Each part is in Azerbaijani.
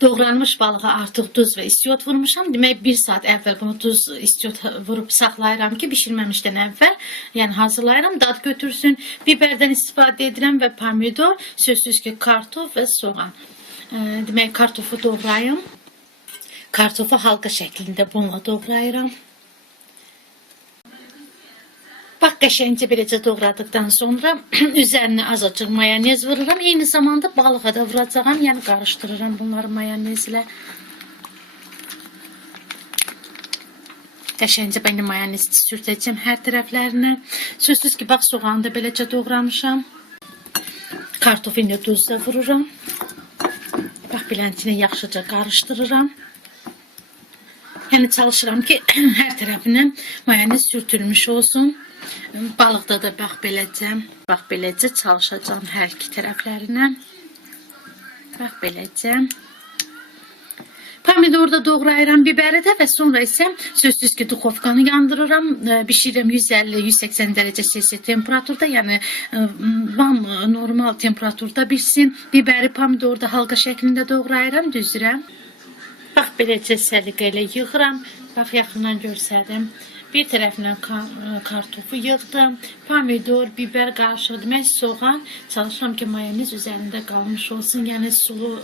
Doğranmış balığa artıq duz və istiot vurmuşam. Demək 1 saat əvvəl bunu duz, istiot vurub saxlayıram ki, bişirməmişdən əvvəl. Yəni hazırlayıram, dad götürsün. Biberdən istifadə edirəm və pomidor, sözsüz ki, kartof və soğan. Demək kartofu doğrayım. Kartofu halqa şəklində bununla doğrayıram. Bax, qəşəngcə beləcə doğradıqdan sonra üzərinə azacıq mayonez vururam. Eyni zamanda balığa da vuracağım, yəni qarışdırıram bunları mayonezlə. Qəşəngcə ben mayonez sürtəcəm hər tərəflərinə. Sözsüz ki, bax, soğanı da beləcə doğramışam. Kartofu indi duzla vururam. Bax, biləndinə yaxşıca qarışdırıram. Yəni çalışıram ki, hər tərəfinə mayonez sürtülmüş olsun. Balıqda da bax beləcə çalışacağım hər iki tərəflərinə. Bax beləcə. Pomidoru da doğrayıram, biberi də və sonra isə sözsüz ki, duxovkanı yandırıram. Bişirirəm 150-180 dərəcə Selsius temperaturda, yəni normal temperaturda pişsin. Biberi, pomidoru da halqa şəklində doğrayıram, düzürəm. Bax beləcə səliqə ilə yığıram. Bax yaxından görsədim. Bir tərəfinə kartofu yığdım, pomidor, biber qarışıq, demək soğan. Çalışıram ki, mayonez üzərində qalmış olsun, yəni sulu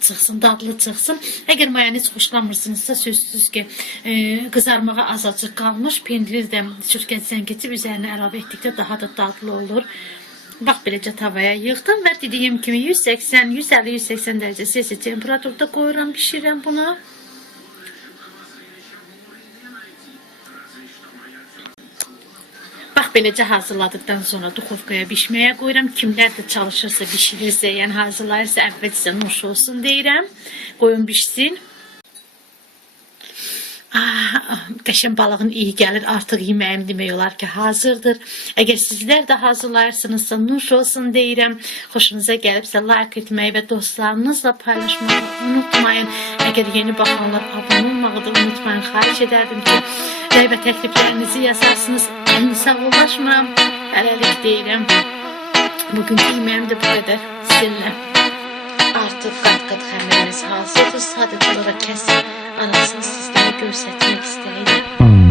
çıxsın, dadlı çıxsın. Əgər mayonez xoşlamırsınızsa, sözsüz ki, qızarmağa azacıq qalmış, pendir də sürtkəcdən keçib üzərinə əlavə etdikdə daha da dadlı olur. Bax beləcə tavaya yığdım və dediyim kimi 150-180 dərəcə Selsius temperaturda qoyuram, bişirirəm bunu. Bax beləcə hazırladıqdan sonra duxovkaya bişməyə qoyuram. Kimlər də çalışırsa, bişirirsə, yəni hazırlayırsa, əvvəlcə nuş olsun deyirəm. Qoyun bişsin. Qəşəng balığın iyi gəlir, artıq yeməyim demək olar ki, hazırdır. Əgər sizlər də hazırlayırsınızsa, nuş olsun deyirəm. Xoşunuza gəlibsə, like etməyi və dostlarınızla paylaşmağı unutmayın. Əgər yeni baxanlar abunə olmağı da unutmayın. Xahiş edərdim ki, rəy və təkliflərinizi yazarsınız. Sağollaşmıram, hələlik deyirəm. Bugünkü yeməyim də bu qədər sizinlə. Artıq qat-qat xəmirimiz hazırdır. Sadəcə olaraq kəsib arasını sizlərə göstərmək istəyirəm.